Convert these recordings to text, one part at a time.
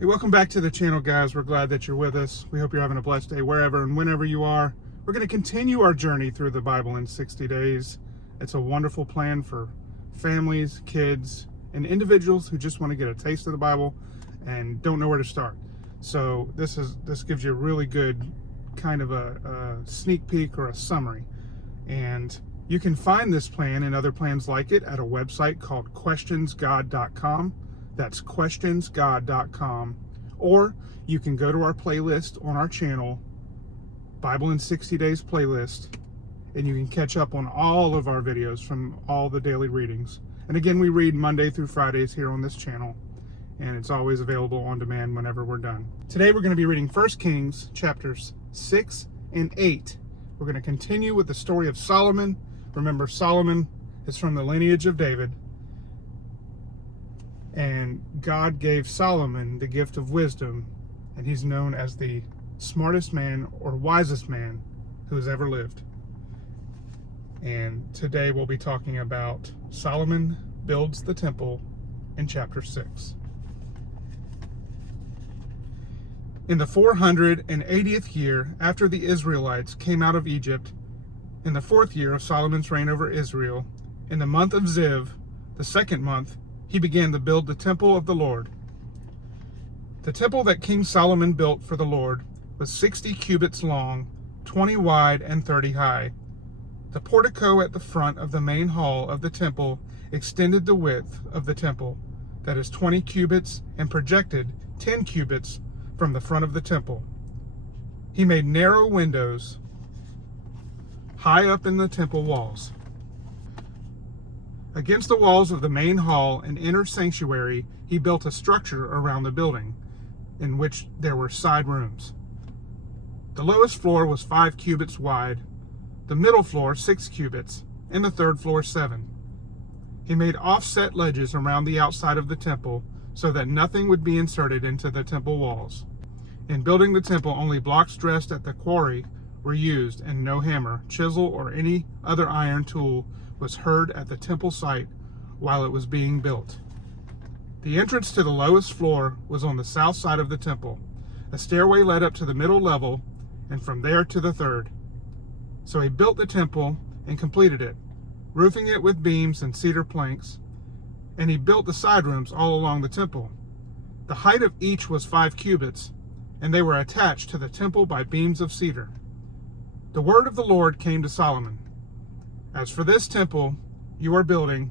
Hey, welcome back to the channel, guys. We're glad that you're with us. We hope you're having a blessed day wherever and whenever you are. We're going to continue our journey through the Bible in 60 days. It's a wonderful plan for families, kids, and individuals who just want to get a taste of the Bible and don't know where to start. So this gives you a really good kind of a sneak peek or a summary. And you can find this plan and other plans like it at a website called questionsgod.com. That's questionsgod.com. Or you can go to our playlist on our channel, Bible in 60 Days playlist, and you can catch up on all of our videos from all the daily readings. And again, we read Monday through Fridays here on this channel, and it's always available on demand whenever we're done. Today we're going to be reading 1 Kings chapters 6 and 8. We're going to continue with the story of Solomon. Remember, Solomon is from the lineage of David. And God gave Solomon the gift of wisdom, and he's known as the smartest man or wisest man who has ever lived. And today we'll be talking about Solomon builds the temple in chapter 6. In the 480th year after the Israelites came out of Egypt, in the 4th year of Solomon's reign over Israel, in the month of Ziv, the 2nd month, he began to build the temple of the Lord. The temple that King Solomon built for the Lord was 60 cubits long, 20 wide, and 30 high. The portico at the front of the main hall of the temple extended the width of the temple, that is 20 cubits, and projected 10 cubits from the front of the temple. He made narrow windows high up in the temple walls. Against the walls of the main hall and inner sanctuary, he built a structure around the building, in which there were side rooms. The lowest floor was 5 cubits wide, the middle floor 6 cubits, and the third floor 7. He made offset ledges around the outside of the temple, so that nothing would be inserted into the temple walls. In building the temple, only blocks dressed at the quarry were used, and no hammer, chisel, or any other iron tool was heard at the temple site while it was being built. The entrance to the lowest floor was on the south side of the temple. A stairway led up to the middle level, and from there to the third. So he built the temple and completed it, roofing it with beams and cedar planks, and he built the side rooms all along the temple. The height of each was 5 cubits, and they were attached to the temple by beams of cedar. The word of the Lord came to Solomon. As for this temple you are building,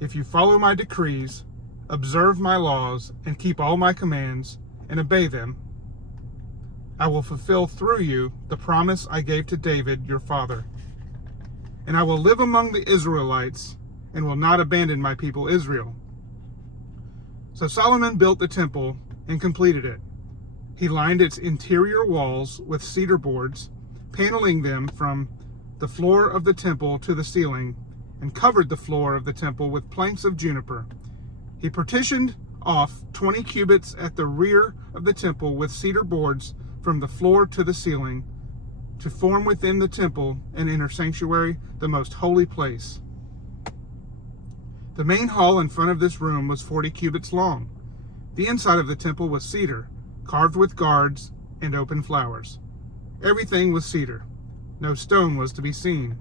if you follow my decrees, observe my laws, and keep all my commands, and obey them, I will fulfill through you the promise I gave to David your father. And I will live among the Israelites, and will not abandon my people Israel. So Solomon built the temple and completed it. He lined its interior walls with cedar boards, paneling them from the floor of the temple to the ceiling, and covered the floor of the temple with planks of juniper. He partitioned off 20 cubits at the rear of the temple with cedar boards from the floor to the ceiling, to form within the temple an inner sanctuary, the most holy place. The main hall in front of this room was 40 cubits long. The inside of the temple was cedar, carved with guards and open flowers. Everything was cedar. No stone was to be seen.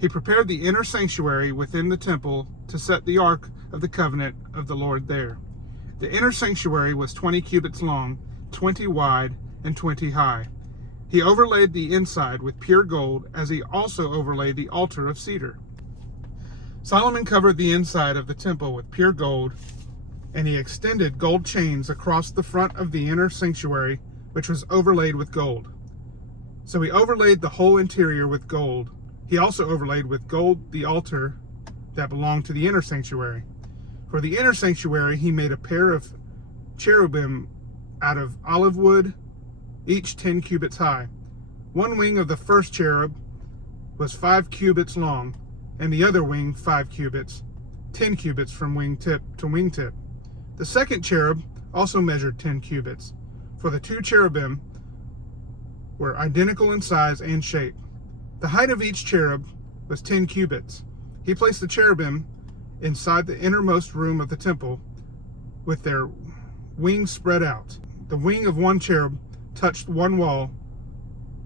He prepared the inner sanctuary within the temple to set the ark of the covenant of the Lord there. The inner sanctuary was 20 cubits long, 20 wide, and 20 high. He overlaid the inside with pure gold, as he also overlaid the altar of cedar. Solomon covered the inside of the temple with pure gold, and he extended gold chains across the front of the inner sanctuary, which was overlaid with gold. So he overlaid the whole interior with gold. He also overlaid with gold the altar that belonged to the inner sanctuary. For the inner sanctuary, he made a pair of cherubim out of olive wood, each 10 cubits high. One wing of the first cherub was 5 cubits long, and the other wing 5 cubits, 10 cubits from wingtip to wingtip. The second cherub also measured 10 cubits, for the 2 cherubim were identical in size and shape. The height of each cherub was 10 cubits. He placed the cherubim inside the innermost room of the temple with their wings spread out. The wing of one cherub touched one wall,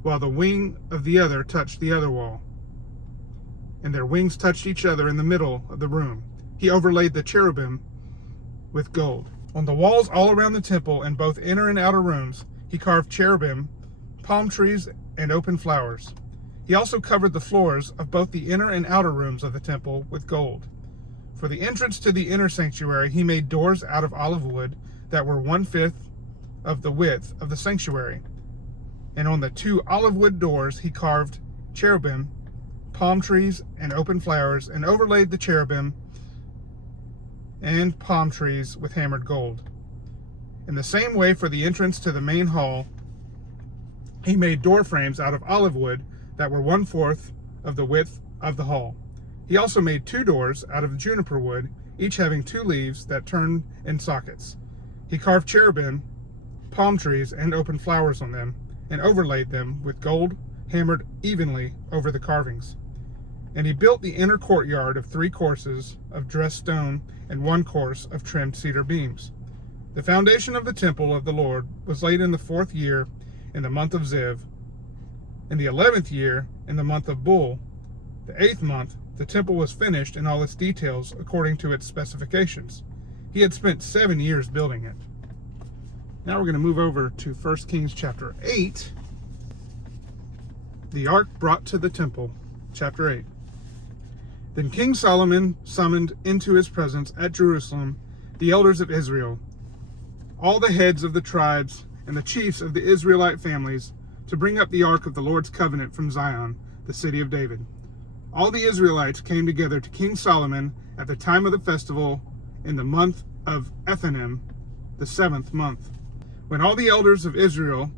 while the wing of the other touched the other wall. And their wings touched each other in the middle of the room. He overlaid the cherubim with gold. On the walls all around the temple, in both inner and outer rooms, he carved cherubim, palm trees, and open flowers. He also covered the floors of both the inner and outer rooms of the temple with gold. For the entrance to the inner sanctuary, he made doors out of olive wood that were 1/5 of the width of the sanctuary. And on the 2 olive wood doors, he carved cherubim, palm trees, and open flowers, and overlaid the cherubim and palm trees with hammered gold. In the same way, for the entrance to the main hall, he made door frames out of olive wood that were 1/4 of the width of the hall. He also made 2 doors out of juniper wood, each having 2 leaves that turned in sockets. He carved cherubim, palm trees, and open flowers on them, and overlaid them with gold hammered evenly over the carvings. And he built the inner courtyard of 3 courses of dressed stone and 1 course of trimmed cedar beams. The foundation of the temple of the Lord was laid in the 4th year in the month of Ziv. In the 11th year in the month of Bul, the 8th month, the temple was finished in all its details according to its specifications. He had spent 7 years building it. Now we're going to move over to 1 Kings chapter 8. The ark brought to the temple, chapter 8. Then King Solomon summoned into his presence at Jerusalem the elders of Israel, all the heads of the tribes and the chiefs of the Israelite families, to bring up the ark of the Lord's covenant from Zion, the city of David. All the Israelites came together to King Solomon at the time of the festival in the month of Ethanim, the 7th month. When all the elders of Israel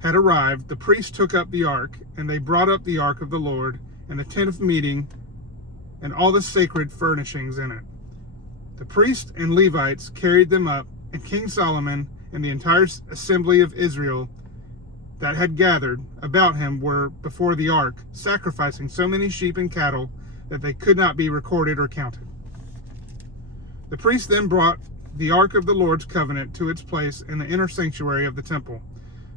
had arrived, the priests took up the ark, and they brought up the ark of the Lord and the tent of meeting and all the sacred furnishings in it. The priests and Levites carried them up, and King Solomon and the entire assembly of Israel that had gathered about him were before the ark, sacrificing so many sheep and cattle that they could not be recorded or counted. The priests then brought the ark of the Lord's covenant to its place in the inner sanctuary of the temple,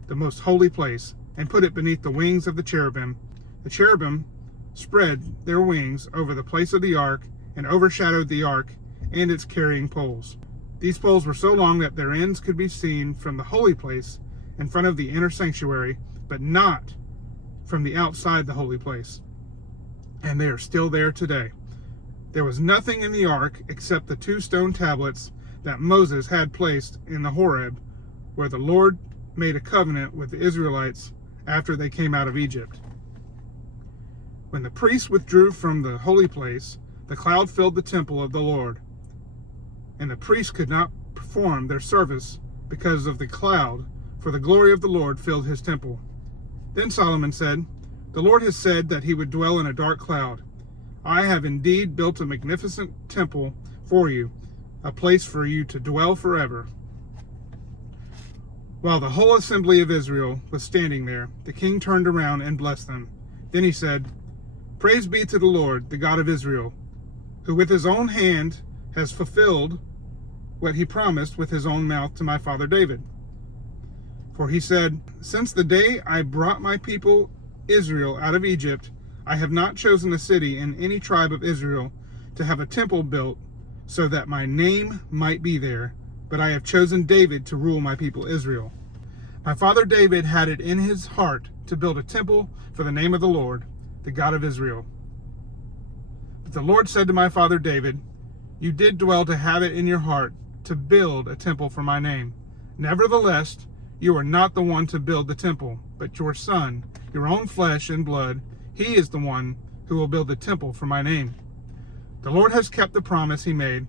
the most holy place, and put it beneath the wings of the cherubim. The cherubim spread their wings over the place of the ark and overshadowed the ark and its carrying poles. These poles were so long that their ends could be seen from the holy place in front of the inner sanctuary, but not from the outside the holy place. And they are still there today. There was nothing in the ark except the 2 stone tablets that Moses had placed in the Horeb, where the Lord made a covenant with the Israelites after they came out of Egypt. When the priests withdrew from the holy place, the cloud filled the temple of the Lord, and the priests could not perform their service because of the cloud, for the glory of the Lord filled his temple. Then Solomon said, "The Lord has said that he would dwell in a dark cloud. I have indeed built a magnificent temple for you, a place for you to dwell forever." While the whole assembly of Israel was standing there, the king turned around and blessed them. Then he said, "Praise be to the Lord, the God of Israel, who with his own hand has fulfilled what he promised with his own mouth to my father David. For he said, 'Since the day I brought my people Israel out of Egypt, I have not chosen a city in any tribe of Israel to have a temple built so that my name might be there, but I have chosen David to rule my people Israel.' My father David had it in his heart to build a temple for the name of the Lord, the God of Israel. But the Lord said to my father David, 'You did dwell to have it in your heart to build a temple for my name. Nevertheless, you are not the one to build the temple, but your son, your own flesh and blood. He is the one who will build the temple for my name. The Lord has kept the promise he made.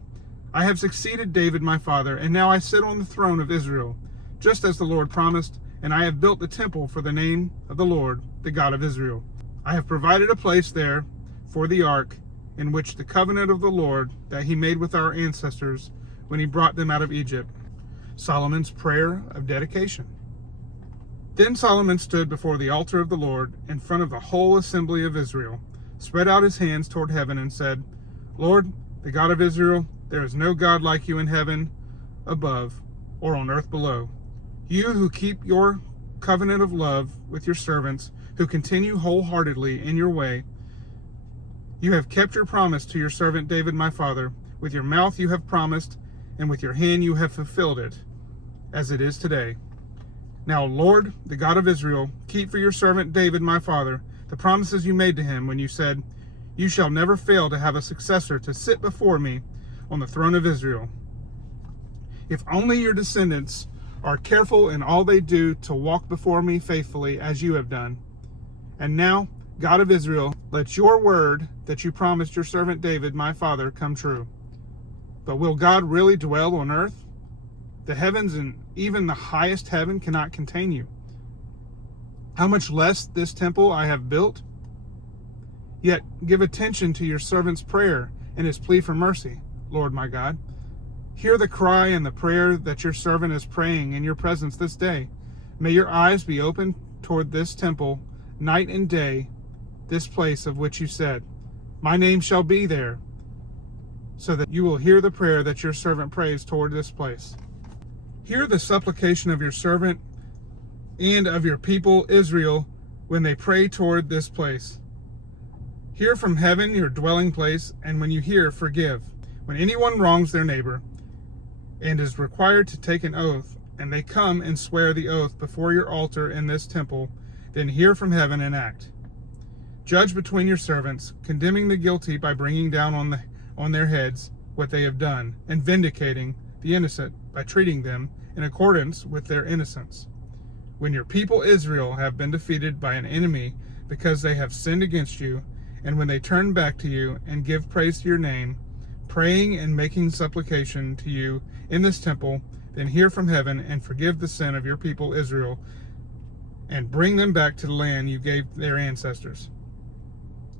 I have succeeded David my father, and now I sit on the throne of Israel, just as the Lord promised, and I have built the temple for the name of the Lord, the God of Israel. I have provided a place there for the ark, in which the covenant of the Lord that he made with our ancestors when he brought them out of Egypt." Solomon's prayer of dedication. Then Solomon stood before the altar of the Lord in front of the whole assembly of Israel, spread out his hands toward heaven, and said, "Lord, the God of Israel, there is no God like you in heaven above or on earth below. You who keep your covenant of love with your servants, who continue wholeheartedly in your way, you have kept your promise to your servant David my father. With your mouth you have promised, and with your hand you have fulfilled it, as it is today. Now, Lord, the God of Israel, keep for your servant David my father the promises you made to him when you said, you shall never fail to have a successor to sit before me on the throne of Israel. If only your descendants are careful in all they do to walk before me faithfully as you have done. And now, God of Israel, let your word that you promised your servant David, my father, come true. But will God really dwell on earth? The heavens and even the highest heaven cannot contain you. How much less this temple I have built? Yet give attention to your servant's prayer and his plea for mercy, Lord my God. Hear the cry and the prayer that your servant is praying in your presence this day. May your eyes be open toward this temple night and day, this place of which you said, my name shall be there, so that you will hear the prayer that your servant prays toward this place. Hear the supplication of your servant and of your people Israel when they pray toward this place. Hear from heaven your dwelling place, and when you hear, forgive. When anyone wrongs their neighbor and is required to take an oath, and they come and swear the oath before your altar in this temple, then hear from heaven and act. Judge between your servants, condemning the guilty by bringing down on their heads what they have done, and vindicating the innocent by treating them in accordance with their innocence. When your people Israel have been defeated by an enemy because they have sinned against you, and when they turn back to you and give praise to your name, praying and making supplication to you in this temple, then hear from heaven and forgive the sin of your people Israel, and bring them back to the land you gave their ancestors.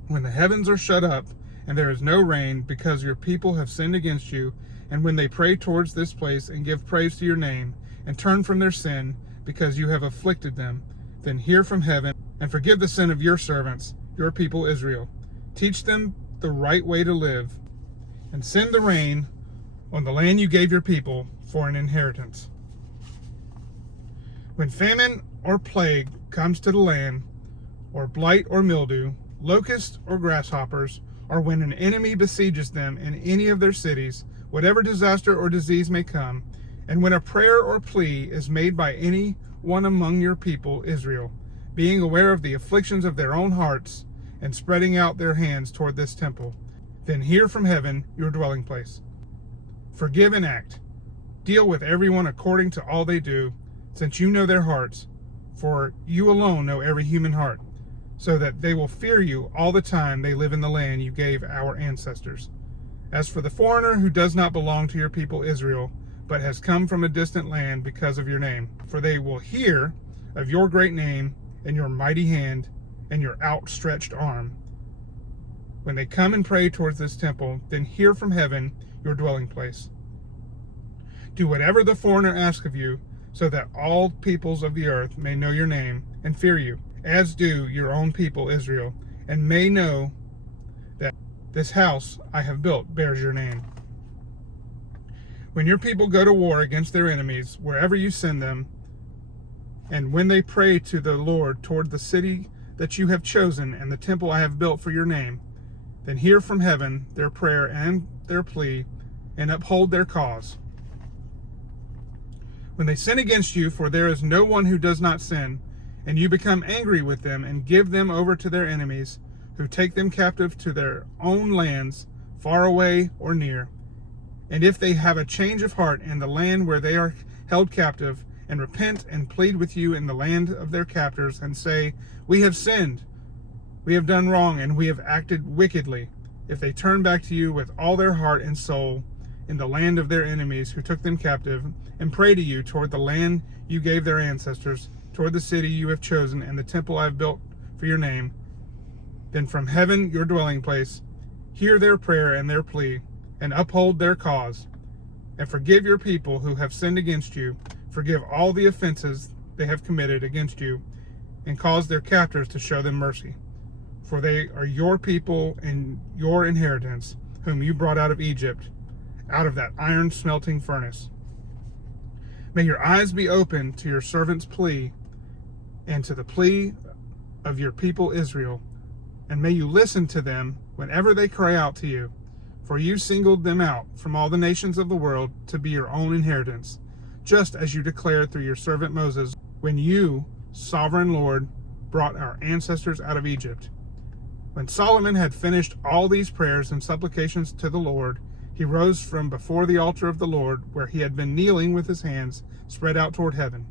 When the heavens are shut up, and there is no rain, because your people have sinned against you, and when they pray towards this place and give praise to your name, and turn from their sin, because you have afflicted them, then hear from heaven, and forgive the sin of your servants, your people Israel. Teach them the right way to live, and send the rain on the land you gave your people for an inheritance. When famine or plague comes to the land, or blight or mildew, locust or grasshoppers, or when an enemy besieges them in any of their cities, whatever disaster or disease may come, and when a prayer or plea is made by any one among your people Israel, being aware of the afflictions of their own hearts, and spreading out their hands toward this temple, then hear from heaven your dwelling place. Forgive and act. Deal with everyone according to all they do, since you know their hearts, for you alone know every human heart, so that they will fear you all the time they live in the land you gave our ancestors. As for the foreigner who does not belong to your people Israel, but has come from a distant land because of your name, for they will hear of your great name and your mighty hand and your outstretched arm. When they come and pray towards this temple, then hear from heaven your dwelling place. Do whatever the foreigner asks of you, so that all peoples of the earth may know your name and fear you, as do your own people Israel, and may know that this house I have built bears your name. When your people go to war against their enemies, wherever you send them, and when they pray to the Lord toward the city that you have chosen and the temple I have built for your name, then hear from heaven their prayer and their plea, and uphold their cause. When they sin against you, for there is no one who does not sin, and you become angry with them and give them over to their enemies, who take them captive to their own lands, far away or near. And if they have a change of heart in the land where they are held captive, and repent and plead with you in the land of their captors, and say, we have sinned, we have done wrong, and we have acted wickedly, if they turn back to you with all their heart and soul in the land of their enemies who took them captive, and pray to you toward the land you gave their ancestors, toward the city you have chosen and the temple I have built for your name, then from heaven your dwelling place, hear their prayer and their plea, and uphold their cause, and forgive your people who have sinned against you, forgive all the offenses they have committed against you, and cause their captors to show them mercy. For they are your people and your inheritance, whom you brought out of Egypt, out of that iron smelting furnace. May your eyes be open to your servant's plea and to the plea of your people Israel, and may you listen to them whenever they cry out to you. For you singled them out from all the nations of the world to be your own inheritance, just as you declared through your servant Moses, when you, sovereign Lord, brought our ancestors out of Egypt. When Solomon had finished all these prayers and supplications to the Lord, he rose from before the altar of the Lord, where he had been kneeling with his hands spread out toward heaven.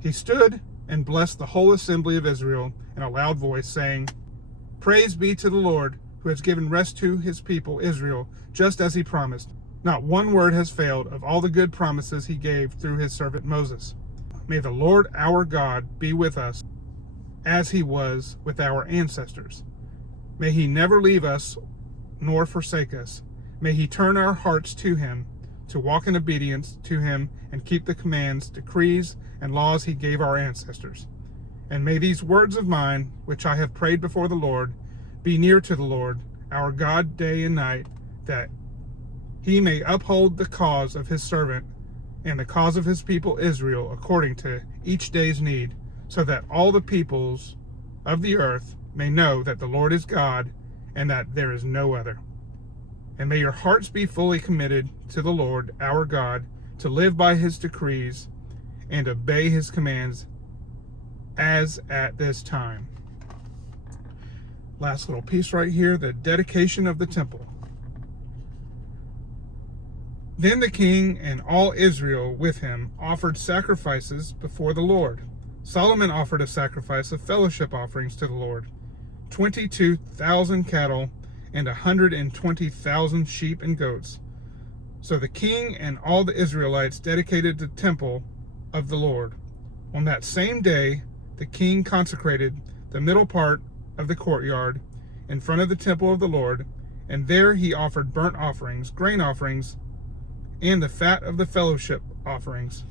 He stood and blessed the whole assembly of Israel in a loud voice, saying, Praise be to the Lord, who has given rest to his people Israel, just as he promised. Not one word has failed of all the good promises he gave through his servant Moses. May the Lord our God be with us, as he was with our ancestors. May he never leave us nor forsake us. May he turn our hearts to him, to walk in obedience to him and keep the commands, decrees, and laws he gave our ancestors. And may these words of mine, which I have prayed before the Lord, be near to the Lord, our God, day and night, that he may uphold the cause of his servant and the cause of his people Israel according to each day's need, so that all the peoples of the earth may know that the Lord is God and that there is no other. And may your hearts be fully committed to the Lord, our God, to live by his decrees and obey his commands as at this time. Last little piece right here, the dedication of the temple. Then the king and all Israel with him offered sacrifices before the Lord. Solomon offered a sacrifice of fellowship offerings to the Lord, 22,000 cattle and 120,000 sheep and goats. So the king and all the Israelites dedicated the temple of the Lord. On that same day, the king consecrated the middle part of the courtyard in front of the temple of the Lord, and there he offered burnt offerings, grain offerings, and the fat of the fellowship offerings,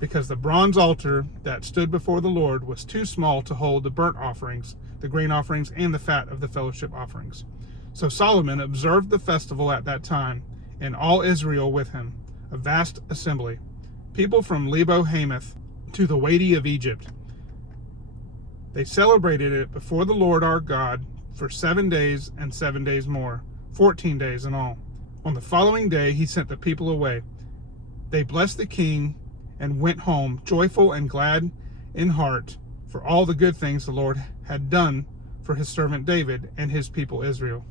because the bronze altar that stood before the Lord was too small to hold the burnt offerings, the grain offerings, and the fat of the fellowship offerings. So Solomon observed the festival at that time, and all Israel with him, a vast assembly, people from Lebo Hamath to the Wadi of Egypt. They celebrated it before the Lord our God for 7 days and 7 days more, 14 days in all. On the following day he sent the people away. They blessed the king and went home, joyful and glad in heart for all the good things the Lord had done for his servant David and his people Israel.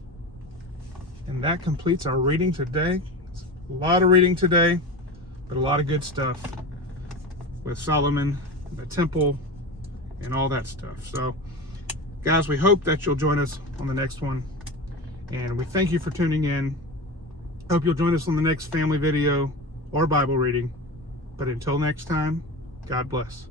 And that completes our reading today. It's a lot of reading today, but a lot of good stuff with Solomon, the temple, and all that stuff. So, guys, we hope that you'll join us on the next one. And we thank you for tuning in. Hope you'll join us on the next family video or Bible reading. But until next time, God bless.